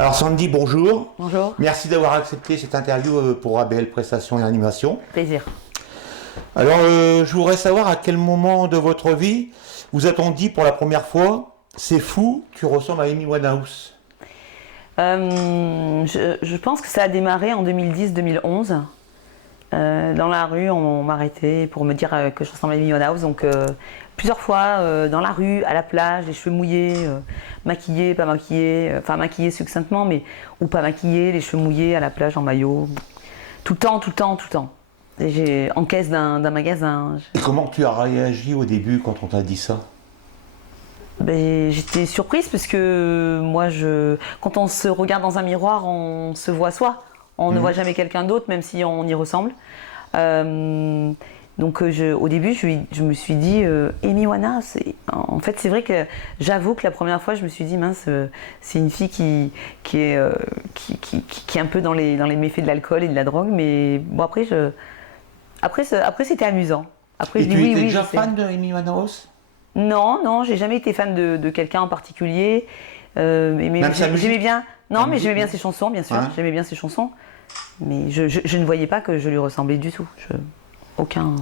Alors Sandy, bonjour. Bonjour. Merci d'avoir accepté cette interview pour ABL Prestations et Animation. Plaisir. Alors je voudrais savoir à quel moment de votre vie vous a-t-on dit pour la première fois « C'est fou, tu ressembles à Amy Winehouse ». Je pense que ça a démarré en 2010-2011. Dans la rue, on m'arrêtait pour me dire que je ressemblais à Amy Winehouse. Donc plusieurs fois dans la rue, à la plage, les cheveux mouillés, maquillés, pas maquillés, enfin maquillés succinctement, mais ou pas maquillés, les cheveux mouillés à la plage en maillot. Tout le temps. Et en caisse d'un magasin. Et comment tu as réagi au début quand on t'a dit ça? Ben, j'étais surprise parce que moi, quand on se regarde dans un miroir, on se voit soi. On ne voit jamais quelqu'un d'autre, même si on y ressemble. Donc au début, je me suis dit Amy Winehouse. En fait, c'est vrai que j'avoue que la première fois, je me suis dit mince, c'est une fille qui est un peu dans les méfaits de l'alcool et de la drogue. Mais bon, après c'était amusant. Après, et je tu dis étais oui, déjà fan de Amy Winehouse? Non, j'ai jamais été fan de quelqu'un en particulier. Mais j'aimais bien. Non, mais j'aimais bien ses chansons, bien sûr. Ouais. J'aimais bien ses chansons. Mais je ne voyais pas que je lui ressemblais du tout. Aucun.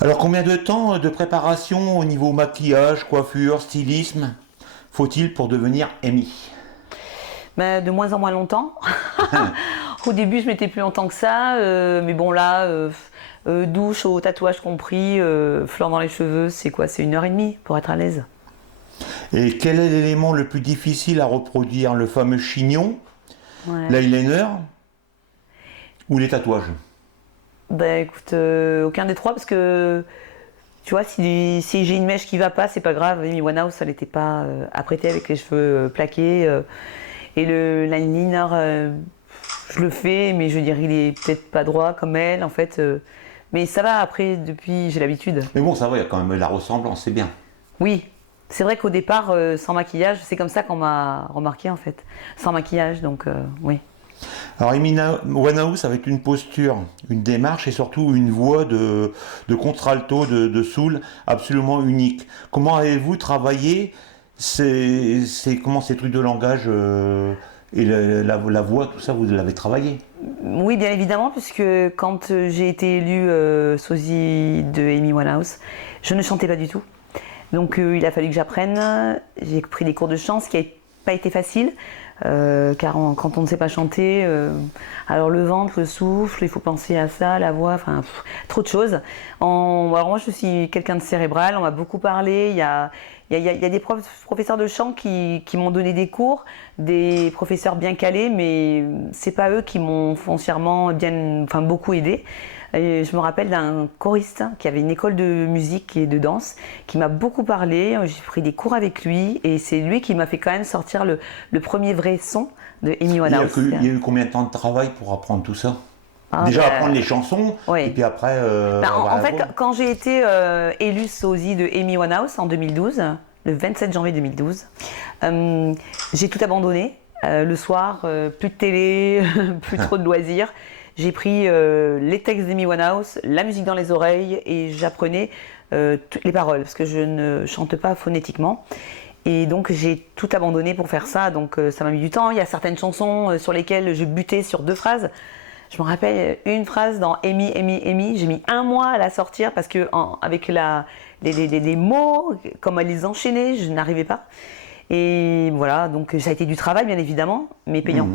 Alors combien de temps de préparation au niveau maquillage, coiffure, stylisme faut-il pour devenir Amy? De moins en moins longtemps. Au début, je mettais plus longtemps que ça. Mais bon, là, douche au tatouage compris, fleurs dans les cheveux, c'est quoi? C'est 1h30 pour être à l'aise. Et quel est l'élément le plus difficile à reproduire? Le fameux chignon, ouais, l'eyeliner ou les tatouages? Écoute, aucun des trois, parce que tu vois, si j'ai une mèche qui va pas, c'est pas grave. Amy Winehouse, elle n'était pas apprêtée avec les cheveux plaqués. Et l'eyeliner, je le fais, mais je veux dire, il est peut-être pas droit comme elle, en fait. Mais ça va, après, depuis, j'ai l'habitude. Mais bon, ça va, il y a quand même la ressemblance, c'est bien. Oui, c'est vrai qu'au départ, sans maquillage, c'est comme ça qu'on m'a remarqué, en fait. Sans maquillage, donc oui. Alors Amy Winehouse avec une posture, une démarche et surtout une voix de contralto, de soul absolument unique. Comment avez-vous travaillé ces trucs de langage et la voix, tout ça, vous l'avez travaillé? Oui, bien évidemment, puisque quand j'ai été élue sosie de Amy Winehouse, je ne chantais pas du tout. Donc il a fallu que j'apprenne. J'ai pris des cours de chant, ce qui n'a pas été facile. Car quand on ne sait pas chanter, alors le ventre, le souffle, il faut penser à ça, la voix, enfin trop de choses. Alors moi je suis quelqu'un de cérébral, on m'a beaucoup parlé, il y a des professeurs de chant qui m'ont donné des cours, des professeurs bien calés, mais c'est pas eux qui m'ont foncièrement beaucoup aidé. Et je me rappelle d'un choriste qui avait une école de musique et de danse qui m'a beaucoup parlé. J'ai pris des cours avec lui et c'est lui qui m'a fait quand même sortir le premier vrai son de Amy Winehouse. Il y a eu combien de temps de travail pour apprendre tout ça? Déjà apprendre les chansons, oui. Et puis après... en fait, quand j'ai été élue sosie de Amy Winehouse en 2012, le 27 janvier 2012, j'ai tout abandonné. Le soir, plus de télé, plus trop de loisirs. J'ai pris les textes d'Amy Winehouse, la musique dans les oreilles et j'apprenais toutes les paroles parce que je ne chante pas phonétiquement. Et donc j'ai tout abandonné pour faire ça, donc ça m'a mis du temps. Il y a certaines chansons sur lesquelles je butais sur 2 phrases. Je me rappelle une phrase dans Amy, j'ai mis 1 mois à la sortir parce que avec les mots, comme elle les enchaînait, je n'arrivais pas. Et voilà, donc ça a été du travail bien évidemment, mais payant.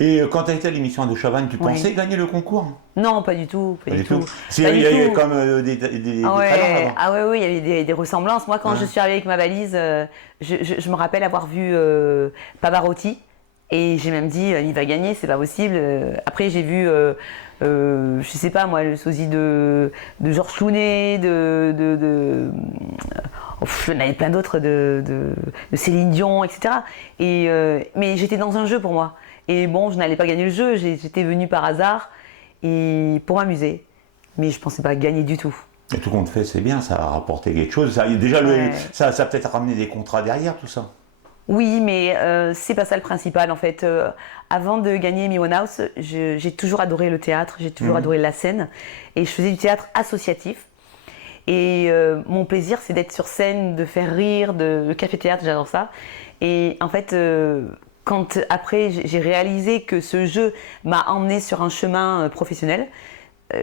Et quand tu as été à l'émission de Chavannes, tu pensais gagner le concours? Non, pas du tout. Il y a quand même des talents là-bas. Ah oui, il y avait des ressemblances. Moi, quand je suis arrivée avec ma valise, je me rappelle avoir vu Pavarotti. Et j'ai même dit, il va gagner, c'est pas possible. Après, j'ai vu, je sais pas moi, le sosie de Georges Clooney, il y en avait plein d'autres, de Céline Dion, etc. Mais j'étais dans un jeu pour moi. Et bon, je n'allais pas gagner le jeu, j'étais venue par hasard et pour m'amuser. Mais je pensais pas gagner du tout. Et tout compte fait, c'est bien, ça a rapporté quelque chose. Ça a peut-être ramené des contrats derrière, tout ça. Oui, mais c'est pas ça le principal en fait. Avant de gagner Amy Winehouse, j'ai toujours adoré le théâtre, j'ai toujours adoré la scène. Et je faisais du théâtre associatif. Et mon plaisir, c'est d'être sur scène, de faire rire, le café-théâtre, j'adore ça. Et en fait, quand après j'ai réalisé que ce jeu m'a emmené sur un chemin professionnel,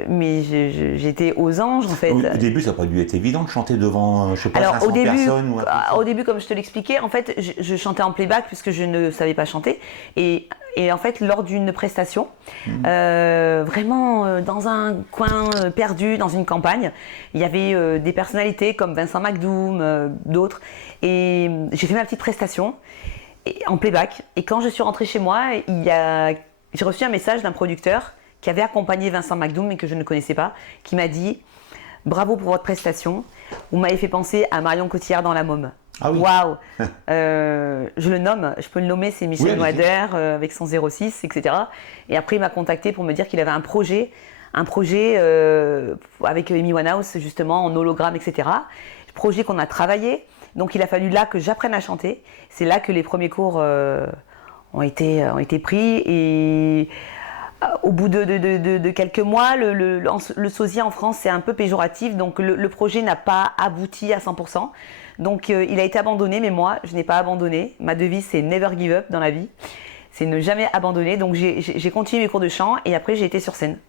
mais j'étais aux anges en fait. Au début, ça n'a pas dû être évident de chanter devant, je sais pas, Alors 500 personnes ou un truc comme ça. au début, comme je te l'expliquais, en fait, je chantais en playback puisque je ne savais pas chanter. Et en fait, lors d'une prestation, vraiment dans un coin perdu, dans une campagne, il y avait des personnalités comme Vincent McDoom, d'autres. Et j'ai fait ma petite prestation en playback. Et quand je suis rentrée chez moi, j'ai reçu un message d'un producteur qui avait accompagné Vincent McDoom, mais que je ne connaissais pas, qui m'a dit « Bravo pour votre prestation, vous m'avez fait penser à Marion Cotillard dans La Môme ». Ah oui. Waouh. Je le nomme, je peux le nommer, c'est Michel Noader avec son 06, etc. Et après, il m'a contacté pour me dire qu'il avait un projet avec Amy Winehouse, justement, en hologramme, etc. Projet qu'on a travaillé. Donc, il a fallu là que j'apprenne à chanter. C'est là que les premiers cours ont été pris. Et au bout de quelques mois, le sosie en France, c'est un peu péjoratif. Donc, le projet n'a pas abouti à 100%. Donc, il a été abandonné, mais moi, je n'ai pas abandonné. Ma devise, c'est never give up dans la vie. C'est ne jamais abandonner. Donc, j'ai continué mes cours de chant et après, j'ai été sur scène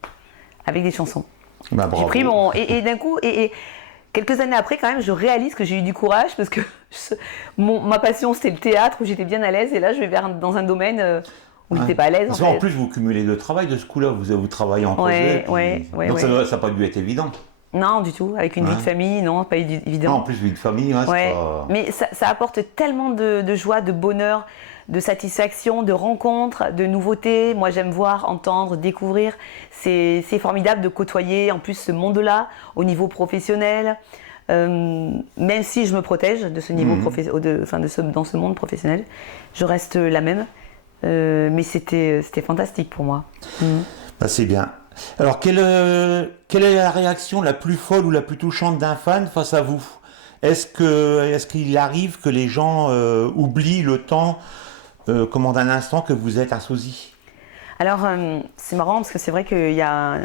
avec des chansons. Bah, bravo. J'ai pris et d'un coup, quelques années après, quand même, je réalise que j'ai eu du courage parce que ma passion, c'était le théâtre où j'étais bien à l'aise. Et là, je vais dans un domaine où j'étais pas à l'aise. Parce qu'en plus, vous cumulez de travail de ce coup-là. Vous travaillez en projet. Donc, ça n'a pas dû être évident. Non, du tout. Avec une vie de famille, non, pas évident. Non, en plus, vie de famille, c'est pas... Mais ça apporte tellement de joie, de bonheur, de satisfaction, de rencontres, de nouveautés. Moi, j'aime voir, entendre, découvrir. C'est formidable de côtoyer en plus ce monde-là au niveau professionnel. Même si je me protège de ce niveau dans ce monde professionnel, je reste la même. Mais c'était fantastique pour moi. Bah, c'est bien. Alors, quelle est la réaction la plus folle ou la plus touchante d'un fan face à vous? Est-ce qu'il arrive que les gens oublient le temps, d'un instant que vous êtes un sosie? Alors, c'est marrant parce que c'est vrai qu'il y a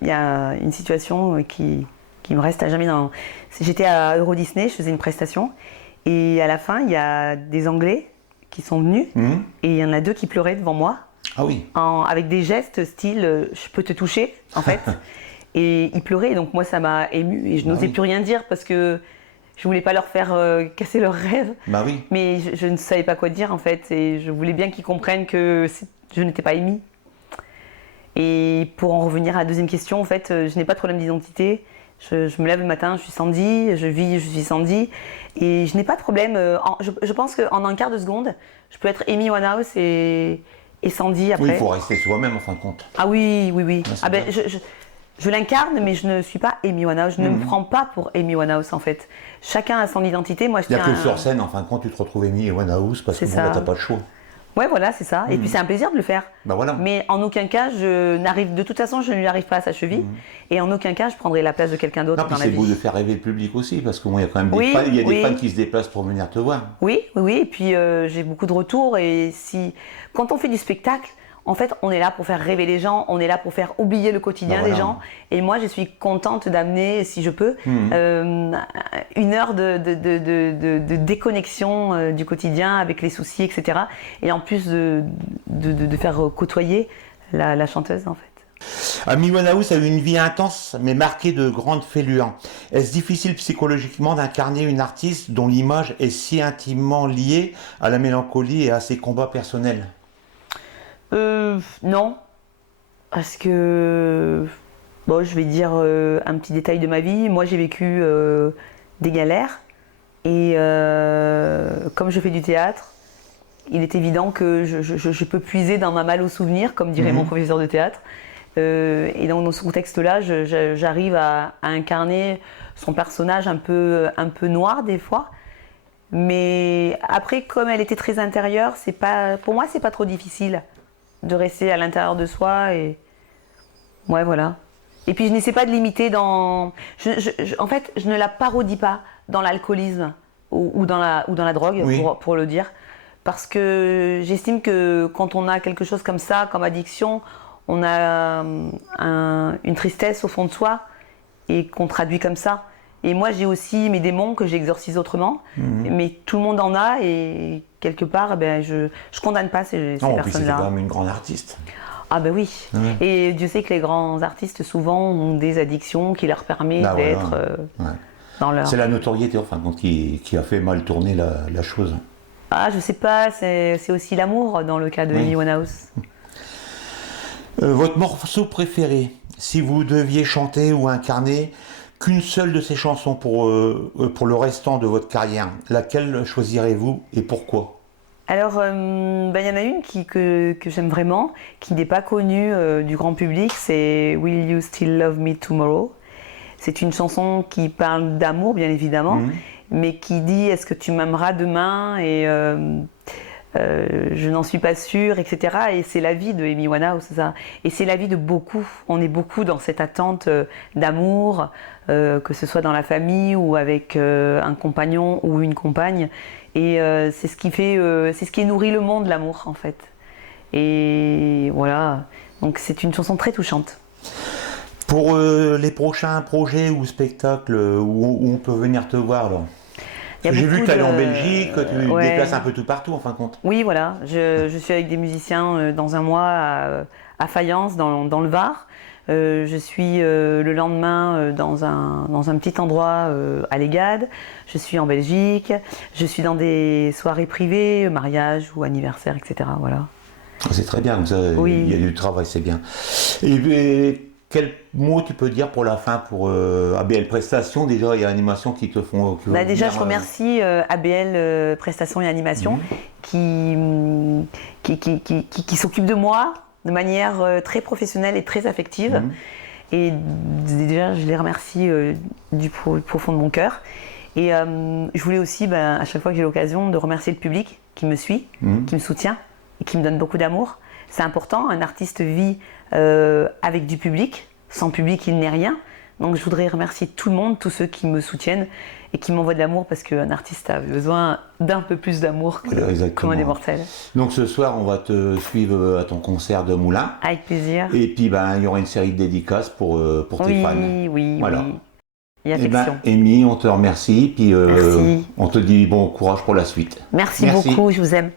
une situation qui me reste à jamais dans... J'étais à Euro Disney, je faisais une prestation et à la fin, il y a des Anglais qui sont venus et il y en a 2 qui pleuraient devant moi. Ah oui. Avec des gestes style je peux te toucher en fait. Et ils pleuraient, donc moi ça m'a émue et je n'osais plus rien dire parce que je voulais pas leur faire casser leurs rêves. Bah oui. Mais je ne savais pas quoi dire en fait et je voulais bien qu'ils comprennent que je n'étais pas Amy. Et pour en revenir à la deuxième question, en fait, je n'ai pas de problème d'identité. Je me lève le matin, je suis Sandy, je vis, je suis Sandy. Et je n'ai pas de problème. Je pense qu'en un quart de seconde, je peux être Amy Winehouse et Sandy après. Oui, il faut rester soi-même en fin de compte. Ah oui. Ouais, je l'incarne, mais je ne suis pas Amy Winehouse. Je ne me prends pas pour Amy Winehouse en fait. Chacun a son identité. Moi, Il n'y a que sur scène, en fin de compte, tu te retrouves Amy Winehouse parce que tu n'as pas le choix. Ouais, voilà, c'est ça. Et puis c'est un plaisir de le faire. Bah voilà. Mais en aucun cas, de toute façon, je ne lui arrive pas à sa cheville. Et en aucun cas, je prendrai la place de quelqu'un d'autre dans la vie. C'est beau de faire rêver le public aussi, parce qu'il y a quand même des fans, des fans qui se déplacent pour venir te voir. Oui. Et puis j'ai beaucoup de retours. Et quand on fait du spectacle, en fait, on est là pour faire rêver les gens, on est là pour faire oublier le quotidien des gens. Et moi, je suis contente d'amener, si je peux, 1 heure de déconnexion du quotidien avec les soucis, etc. Et en plus de faire côtoyer la chanteuse, en fait. Amy Winehouse a eu une vie intense, mais marquée de grandes fêlures. Est-ce difficile psychologiquement d'incarner une artiste dont l'image est si intimement liée à la mélancolie et à ses combats personnels ? Non, parce que je vais dire un petit détail de ma vie. Moi, j'ai vécu des galères et comme je fais du théâtre, il est évident que je peux puiser dans ma malle aux souvenirs, comme dirait mon professeur de théâtre. Et donc, dans ce contexte-là, j'arrive à incarner son personnage un peu noir des fois. Mais après, comme elle était très intérieure, pour moi, c'est pas trop difficile de rester à l'intérieur de soi et voilà. Et puis je n'essaie pas de l'imiter en fait, je ne la parodie pas dans l'alcoolisme ou dans la drogue, pour le dire, parce que j'estime que quand on a quelque chose comme ça, comme addiction, on a une tristesse au fond de soi et qu'on traduit comme ça. Et moi, j'ai aussi mes démons que j'exorcise autrement. Mais tout le monde en a et quelque part, ben, je condamne pas ces Non, en plus, c'était personnes-là. quand même une grande artiste. Ah ben oui. Ouais. Et Dieu sait que les grands artistes, souvent, ont des addictions qui leur permettent Bah, voilà. d'être Ouais. dans leur... C'est la notoriété, enfin, qui a fait mal tourner la chose. Ah, je sais pas, c'est aussi l'amour dans le cas de Oui. Amy Winehouse. Votre morceau préféré, si vous deviez chanter ou incarner qu'une seule de ces chansons pour le restant de votre carrière, laquelle choisirez-vous et pourquoi? Alors, ben, y en a une que j'aime vraiment, qui n'est pas connue du grand public, c'est Will You Still Love Me Tomorrow? C'est une chanson qui parle d'amour, bien évidemment, mais qui dit est-ce que tu m'aimeras demain? Et je n'en suis pas sûre, etc. Et c'est la vie de Amy Winehouse, c'est ça. Et c'est la vie de beaucoup. On est beaucoup dans cette attente d'amour, que ce soit dans la famille ou avec un compagnon ou une compagne. Et c'est ce qui fait, c'est ce qui nourrit le monde, l'amour, en fait. Et voilà. Donc c'est une chanson très touchante. Pour les prochains projets ou spectacles où on peut venir te voir, là. Il y a J'ai vu beaucoup que tu allais en de- Belgique, que tu te Ouais. déplaces un peu tout partout, en fin de compte. Oui, voilà. Je suis avec des musiciens dans un mois à Fayence, dans le Var. Je suis le lendemain dans un petit endroit à l'Egade. Je suis en Belgique. Je suis dans des soirées privées, mariage ou anniversaire, etc. Voilà. C'est très bien, comme ça, Oui. il y a du travail, c'est bien. Et quel mot tu peux dire pour la fin, pour ABL Prestations, déjà, et Animation qui te font... Bah, déjà, je remercie ABL Prestations et Animation qui s'occupe de moi de manière très professionnelle et très affective. Et déjà, je les remercie du profond de mon cœur. Et je voulais aussi, à chaque fois que j'ai l'occasion, de remercier le public qui me suit, qui me soutient et qui me donne beaucoup d'amour. C'est important, un artiste vit avec du public. Sans public, il n'est rien. Donc je voudrais remercier tout le monde, tous ceux qui me soutiennent et qui m'envoient de l'amour parce qu'un artiste a besoin d'un peu plus d'amour qu'un des mortels. Donc ce soir, on va te suivre à ton concert de Moulins. Avec plaisir. Et puis, il y aura une série de dédicaces pour tes fans. Oui. Voilà. Et affection. Amy, on te remercie. Puis Merci. on te dit bon courage pour la suite. Merci beaucoup, je vous aime.